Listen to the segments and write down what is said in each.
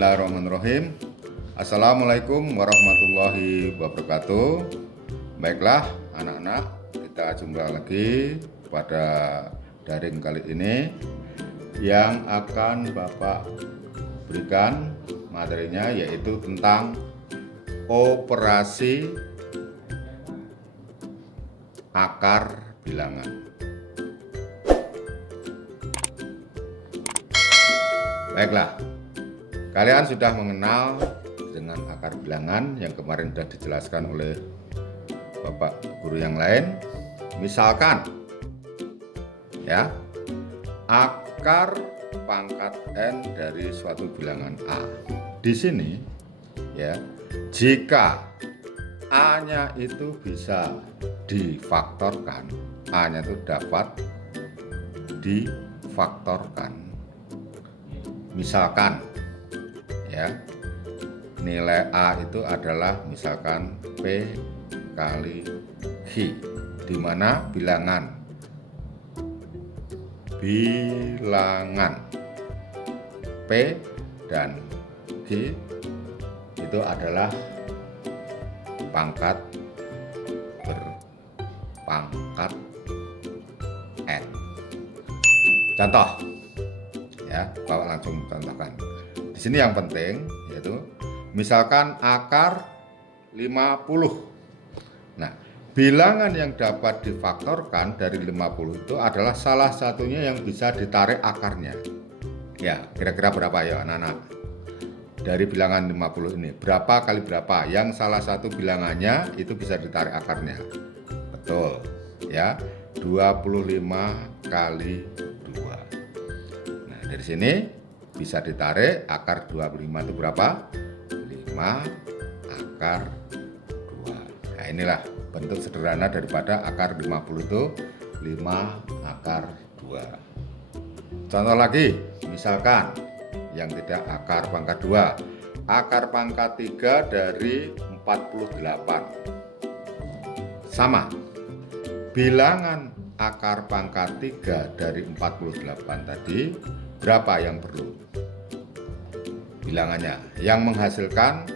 Bismillahirrahmanirrahim. Assalamualaikum warahmatullahi wabarakatuh. Baiklah anak-anak, kita jumpa lagi pada daring kali ini yang akan Bapak berikan materinya yaitu tentang operasi akar bilangan. Baiklah, kalian sudah mengenal dengan akar bilangan yang kemarin sudah dijelaskan oleh Bapak guru yang lain. Misalkan ya, akar pangkat N dari suatu bilangan A. Di sini ya, jika A-nya itu bisa difaktorkan, A-nya itu dapat difaktorkan. Misalkan ya, nilai A itu adalah misalkan P kali Q, di mana bilangan P dan Q itu adalah pangkat berpangkat N. Contoh ya, Bapak langsung contohkan. Di sini yang penting yaitu misalkan akar 50. Nah, bilangan yang dapat difaktorkan dari 50 itu adalah salah satunya yang bisa ditarik akarnya. Ya, kira-kira berapa ya anak-anak? Dari bilangan 50 ini, berapa kali berapa yang salah satu bilangannya itu bisa ditarik akarnya? Betul, ya, 25 kali 2. Nah, dari sini bisa ditarik akar 25 itu berapa? 5 akar 2. Nah, inilah bentuk sederhana daripada akar 50 itu 5 akar 2. Contoh lagi, misalkan yang tidak akar pangkat 2, akar pangkat 3 dari 48. Sama, bilangan akar pangkat 3 dari 48 tadi berapa yang perlu? Bilangannya yang menghasilkan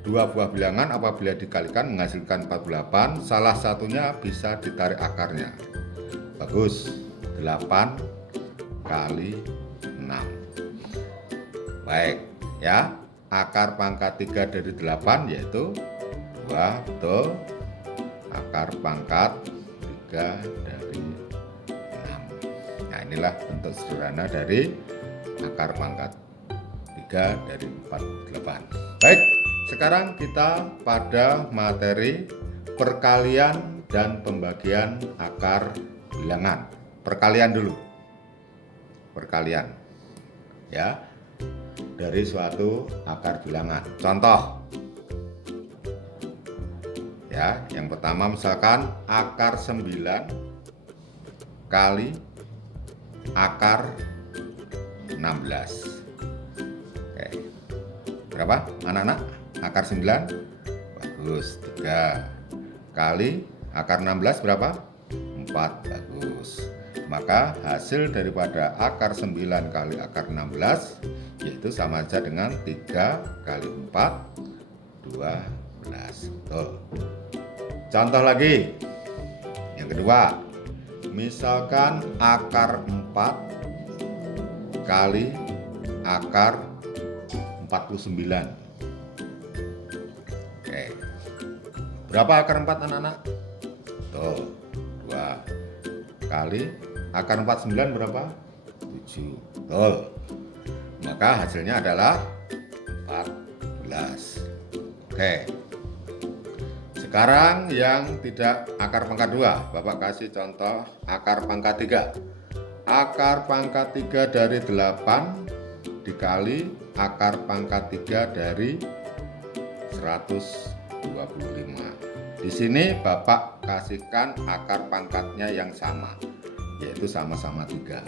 dua buah bilangan apabila dikalikan menghasilkan 48, salah satunya bisa ditarik akarnya. Bagus, 8 kali 6. Baik ya, akar pangkat 3 dari 8 yaitu 2, betul. Akar pangkat 3 dari 6. Nah, inilah bentuk sederhana dari akar pangkat 3 dari 48. Baik, sekarang kita pada materi perkalian dan pembagian akar bilangan. Perkalian dulu. Perkalian ya, dari suatu akar bilangan. Contoh ya, yang pertama misalkan akar 9 kali akar 16. Oke, berapa anak-anak? Akar 9 bagus, 3 kali akar 16 berapa? 4, bagus. Maka hasil daripada akar 9 kali akar 16 yaitu sama saja dengan 3 kali 4, 12. Betul. Contoh lagi, yang kedua, misalkan akar 4 kali akar 49. Oke, berapa akar 4 anak-anak? Tuh, 2 kali akar 49 berapa? 7. Betul. Maka hasilnya adalah 14. Oke. Sekarang yang tidak akar pangkat 2, Bapak kasih contoh akar pangkat 3. Akar pangkat 3 dari 8 dikali akar pangkat 3 dari 125. Di sini Bapak kasihkan akar pangkatnya yang sama, yaitu sama-sama 3.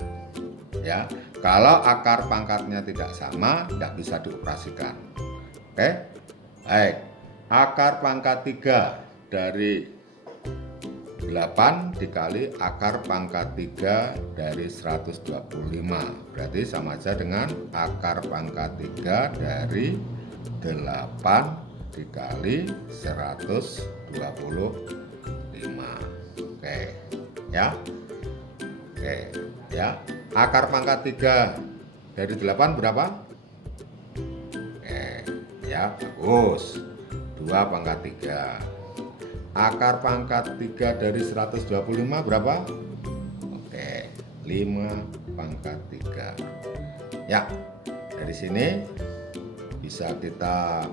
Ya, kalau akar pangkatnya tidak sama, tidak bisa dioperasikan. Oke, baik. Akar pangkat 3 dari 8 dikali akar pangkat 3 dari 125. Berarti sama aja dengan akar pangkat 3 dari 8 dikali 125. Oke, ya. Oke, ya. Akar pangkat 3 dari 8 berapa? Oke, ya, bagus. 2 pangkat 3. Akar pangkat 3 dari 125 berapa? Oke, 5 pangkat 3. Ya, dari sini bisa kita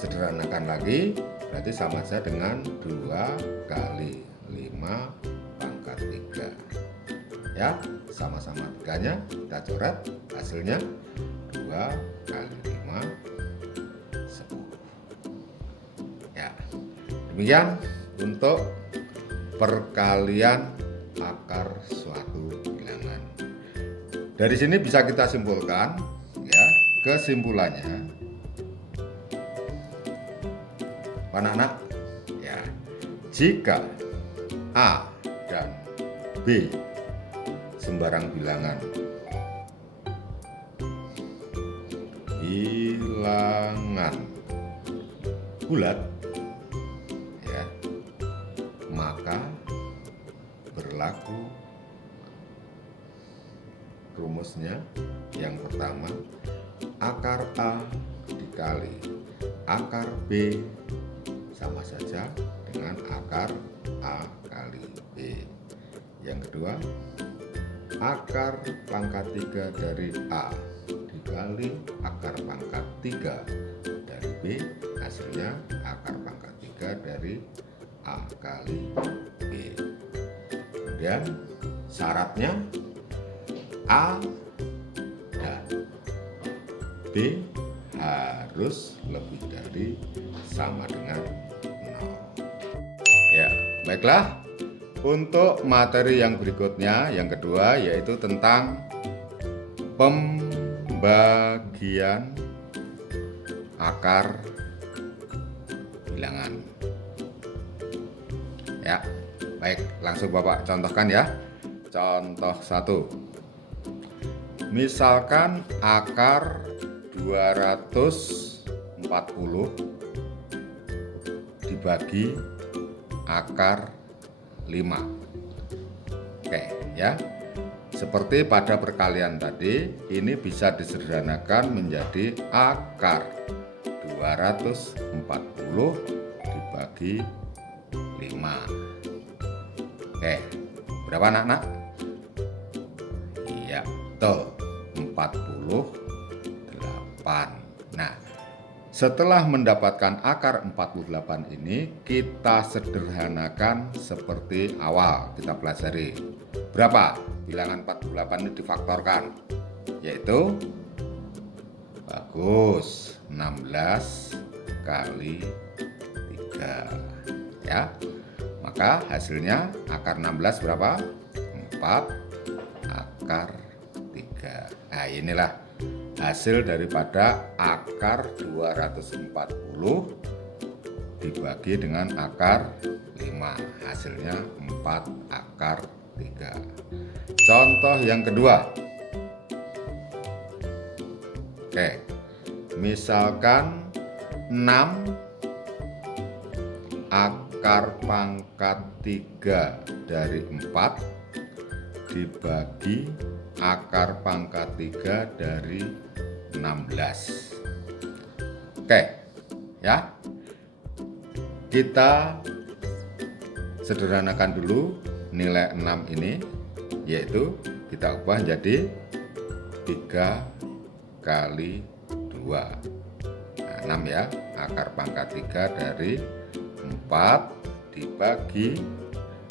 sederhanakan lagi. Berarti sama saja dengan 2 kali 5 pangkat 3. Ya, sama-sama tiganya kita coret, hasilnya 2 kali 5 10. Ya, demikian untuk perkalian akar suatu bilangan. Dari sini bisa kita simpulkan, ya, kesimpulannya anak-anak, ya, jika A dan B sembarang bilangan bulat, ya, maka berlaku rumusnya yang pertama, akar A dikali akar B sama saja dengan akar A kali B. Yang kedua, akar pangkat 3 dari A dikali akar pangkat 3 dari B, hasilnya akar pangkat 3 dari A kali B. Kemudian syaratnya A dan B harus lebih dari sama dengan 0. Ya, baiklah. Untuk materi yang berikutnya, yang kedua, yaitu tentang pembagian akar bilangan. Ya, baik, langsung Bapak contohkan ya. Contoh 1. Misalkan akar 240 dibagi akar 5. Oke, ya. Seperti pada perkalian tadi, ini bisa disederhanakan menjadi akar 240 dibagi 5. Oke, berapa anak-anak? Iya, betul, 48. Nah, setelah mendapatkan akar 48 ini, kita sederhanakan seperti awal kita pelajari. Berapa bilangan 48 ini difaktorkan? Yaitu, bagus, 16 kali 3. Ya, maka hasilnya akar 16 berapa? 4 akar 3. Nah, inilah hasil daripada akar 240 dibagi dengan akar 5. Hasilnya 4 akar 3. Contoh yang kedua. Oke, misalkan 6 akar pangkat 3 dari 4 dibagi akar pangkat 3 dari 16. Oke, ya. Kita sederhanakan dulu nilai 6 ini, yaitu kita ubah menjadi 3 kali 2. Nah, 6 ya, akar pangkat 3 dari 4 dibagi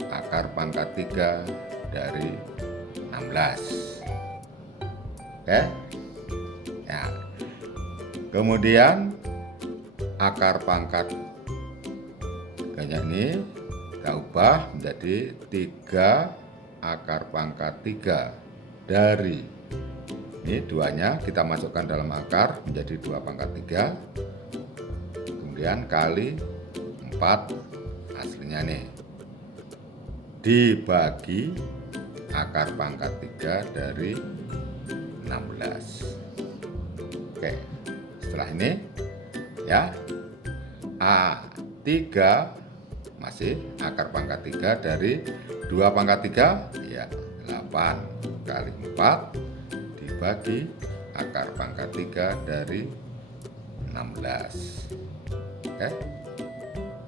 akar pangkat 3 dari 16. Oke. Ya. Kemudian akar pangkat 3 ini kita ubah menjadi 3 akar pangkat 3 dari, ini 2-nya kita masukkan dalam akar menjadi 2 pangkat 3, kemudian kali 4 hasilnya nih dibagi akar pangkat 3 dari 16. Oke, setelah ini ya, A3 masih akar pangkat 3 dari 2 pangkat 3 ya 8 kali 4 dibagi akar pangkat 3 dari 16. Oke.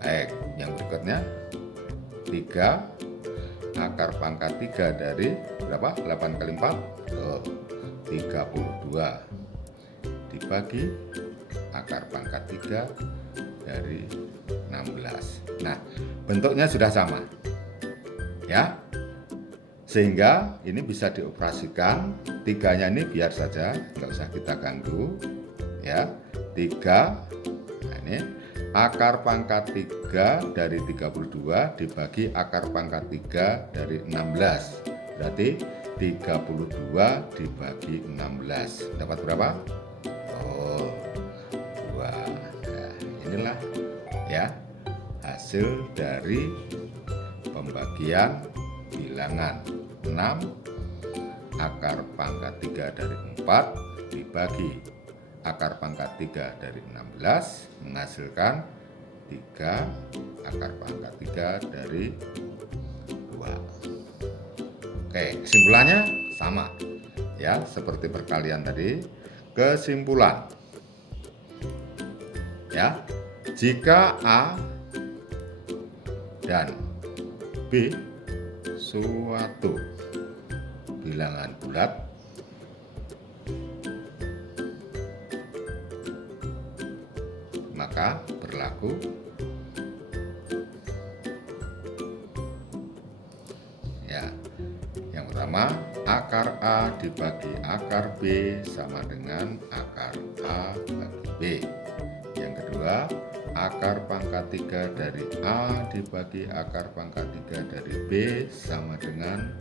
Baik, yang berikutnya 3 akar pangkat 3 dari berapa? 8 kali 4 32 dibagi akar pangkat 3 dari 16. Nah, bentuknya sudah sama ya, sehingga ini bisa dioperasikan. Tiganya ini biar saja, nggak usah kita ganggu ya. 3, nah ini akar pangkat 3 dari 32 dibagi akar pangkat 3 dari 16, berarti 32 dibagi 16 dapat berapa? Oh, 2. Nah, inilah ya hasil dari pembagian bilangan 6 akar pangkat 3 dari 4 dibagi akar pangkat 3 dari 16 menghasilkan 3 akar pangkat 3 dari 2. Oke, kesimpulannya sama ya, seperti perkalian tadi. Kesimpulan ya, jika A dan B suatu bilangan bulat, maka berlaku ya, yang pertama akar A dibagi akar B sama dengan akar A bagi B. Yang kedua, akar pangkat 3 dari A dibagi akar pangkat 3 dari B sama dengan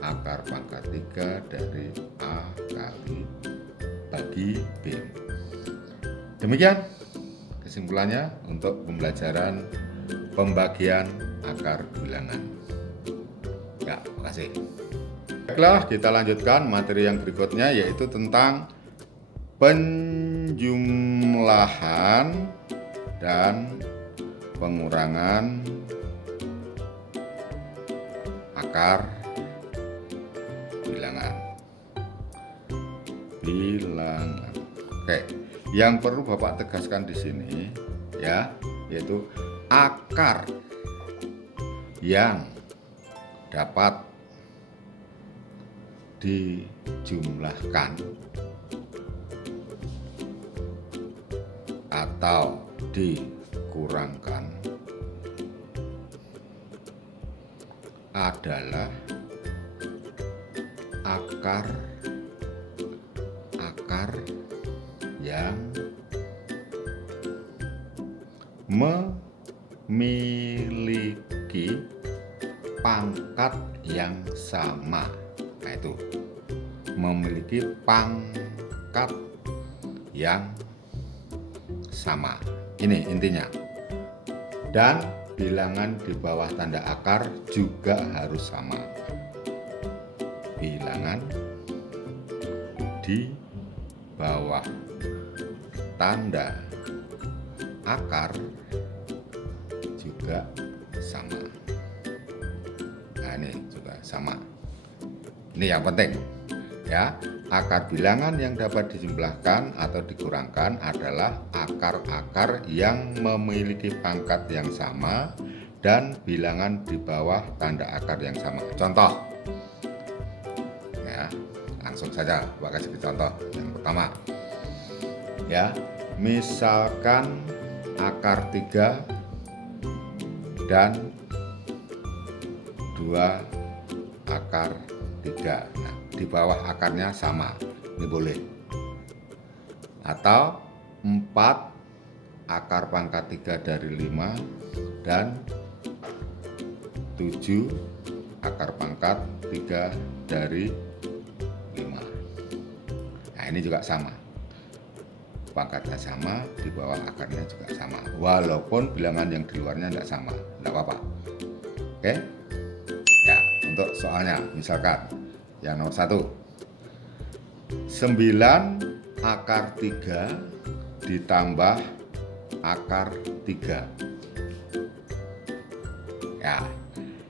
akar pangkat 3 dari A kali bagi B. Demikian kesimpulannya untuk pembelajaran pembagian akar bilangan. Ya, makasih. Baiklah, kita lanjutkan materi yang berikutnya, yaitu tentang penjumlahan dan pengurangan akar bilangan. Oke, yang perlu Bapak tegaskan di sini ya, yaitu akar yang dapat dijumlahkan atau dikurangkan adalah akar yang memiliki pangkat yang sama. Nah, itu memiliki pangkat yang sama. Ini intinya. Dan bilangan di bawah tanda akar juga harus sama. Bilangan di bawah tanda akar juga sama. Nah, ini juga sama. Ini yang penting ya. Akar bilangan yang dapat dijumlahkan atau dikurangkan adalah akar-akar yang memiliki pangkat yang sama dan bilangan di bawah tanda akar yang sama. Contoh ya, langsung saja Bapak kasih contoh. Yang pertama ya, misalkan akar 3 dan 2 akar 3. Nah, di bawah akarnya sama, ini boleh. Atau 4 akar pangkat 3 dari 5 dan 7 akar pangkat 3 dari 5. Nah, ini juga sama, pangkatnya sama, di bawah akarnya juga sama, walaupun bilangan yang di luarnya tidak sama, tidak apa-apa. Oke ya, untuk soalnya. Misalkan yang nomor 1, 9 akar 3 ditambah akar 3. Ya,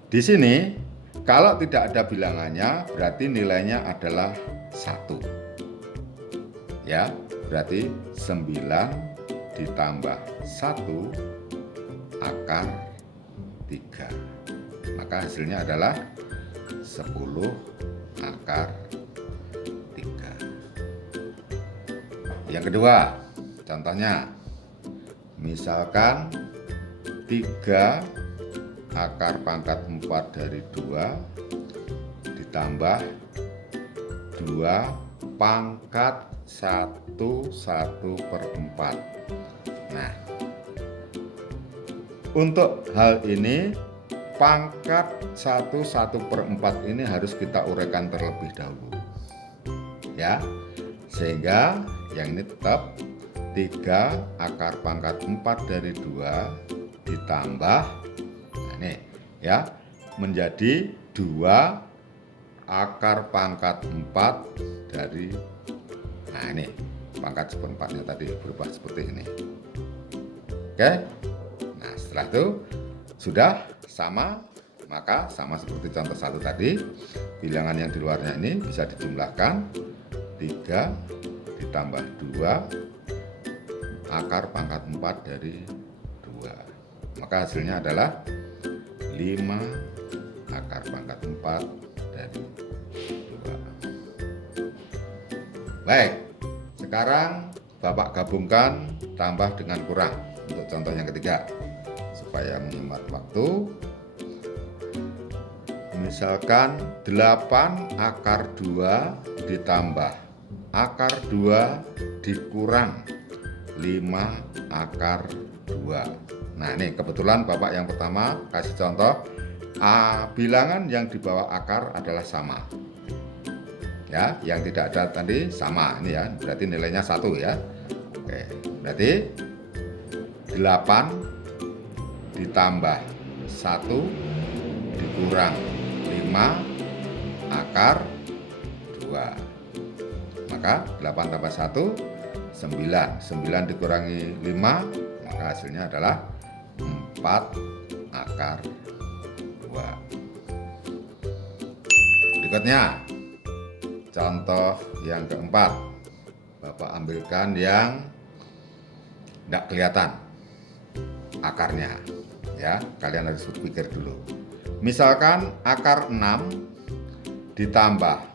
di sini kalau tidak ada bilangannya berarti nilainya adalah 1. Ya, berarti 9 ditambah 1 akar 3. Maka hasilnya adalah 10 akar 3. Yang kedua, contohnya misalkan 3 akar pangkat 4 dari 2 ditambah 2 pangkat 1/4. Nah, untuk hal ini pangkat 1/4 ini harus kita uraikan terlebih dahulu. Ya, sehingga yang ini tetap 3 akar pangkat 4 dari 2 ditambah, nah ini ya, menjadi 2 akar pangkat 4 dari, nah ini pangkat 1/4-nya tadi berubah seperti ini. Oke. Nah, setelah itu sudah sama, maka sama seperti contoh 1 tadi, bilangan yang di luarnya ini bisa dijumlahkan 3 ditambah 2 akar pangkat 4 dari 2. Maka hasilnya adalah 5 akar pangkat 4 dari 2. Baik, sekarang Bapak gabungkan tambah dengan kurang untuk contoh yang ketiga supaya menghemat waktu. Misalkan 8 akar 2 ditambah akar 2 dikurang 5 akar 2. Nah, ini kebetulan Bapak yang pertama kasih contoh bilangan yang di bawah akar adalah sama. Ya, yang tidak ada tadi sama, ini ya, berarti nilainya 1 ya. Oke, berarti 8 ditambah 1 dikurang 5 akar 2. Maka 8 tambah 1 9. 9 dikurangi 5, maka hasilnya adalah 4 akar 2. Berikutnya contoh yang keempat. Bapak ambilkan yang tidak kelihatan akarnya, ya, kalian harus berpikir dulu. Misalkan akar 6 ditambah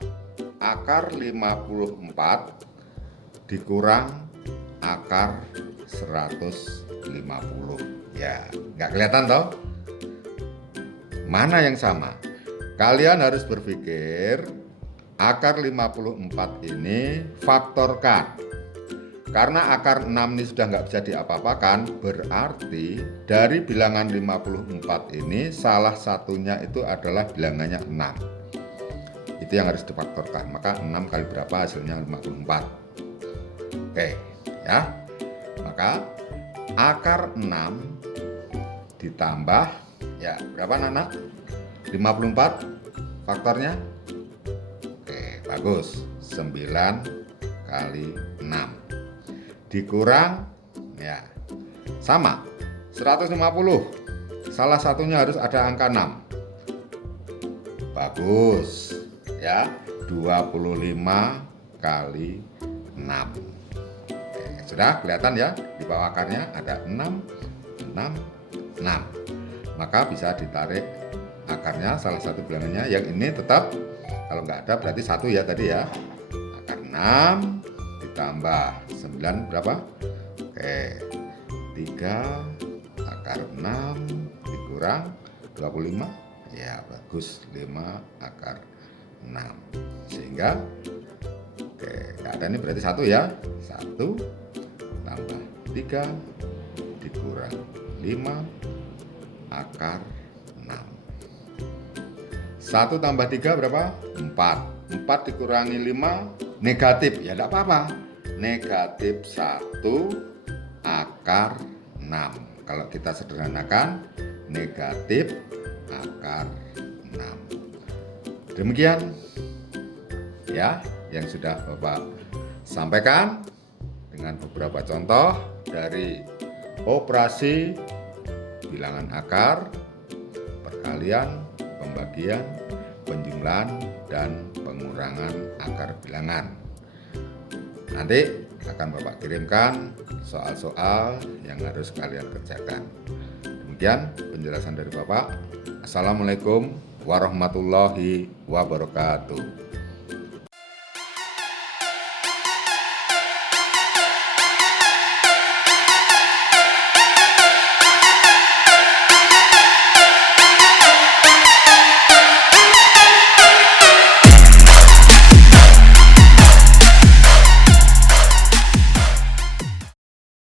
akar 54 dikurang akar 150. Ya, nggak kelihatan toh? Mana yang sama? Kalian harus berpikir akar 54 ini faktorkan. Karena akar 6 ini sudah nggak bisa diapa-apakan, berarti dari bilangan 54 ini salah satunya itu adalah bilangannya 6. Itu yang harus difaktorkan. Maka 6 kali berapa hasilnya 54. Oke, ya. Maka akar 6 ditambah, ya, berapa anak-anak? 54 faktornya. Oke, bagus. 9 kali 6 dikurang, ya, sama 150. Salah satunya harus ada angka 6. Bagus, ya, 25 kali 6. Oke, sudah kelihatan ya, di bawah akarnya ada 6, 6, 6. Maka bisa ditarik akarnya salah satu bilangannya. Yang ini tetap, kalau nggak ada berarti 1 ya tadi ya. Akar 6 ditambah 9 berapa? Oke, 3 akar 6 dikurang 25. Ya, bagus, 5 akar 6. Sehingga oke, nggak ada ini berarti 1 ya. 1 tambah 3 dikurang 5 akar 6. 1 tambah 3 berapa? 4. 4 dikurangi 5 negatif, ya tidak apa-apa. Negatif 1 akar 6. Kalau kita sederhanakan, negatif akar 6. Demikian ya yang sudah Bapak sampaikan dengan beberapa contoh dari operasi bilangan akar, perkalian, pembagian, penjumlahan, dan pengurangan akar bilangan. Nanti akan Bapak kirimkan soal-soal yang harus kalian kerjakan. Demikian penjelasan dari Bapak. Assalamualaikum warahmatullahi wabarakatuh.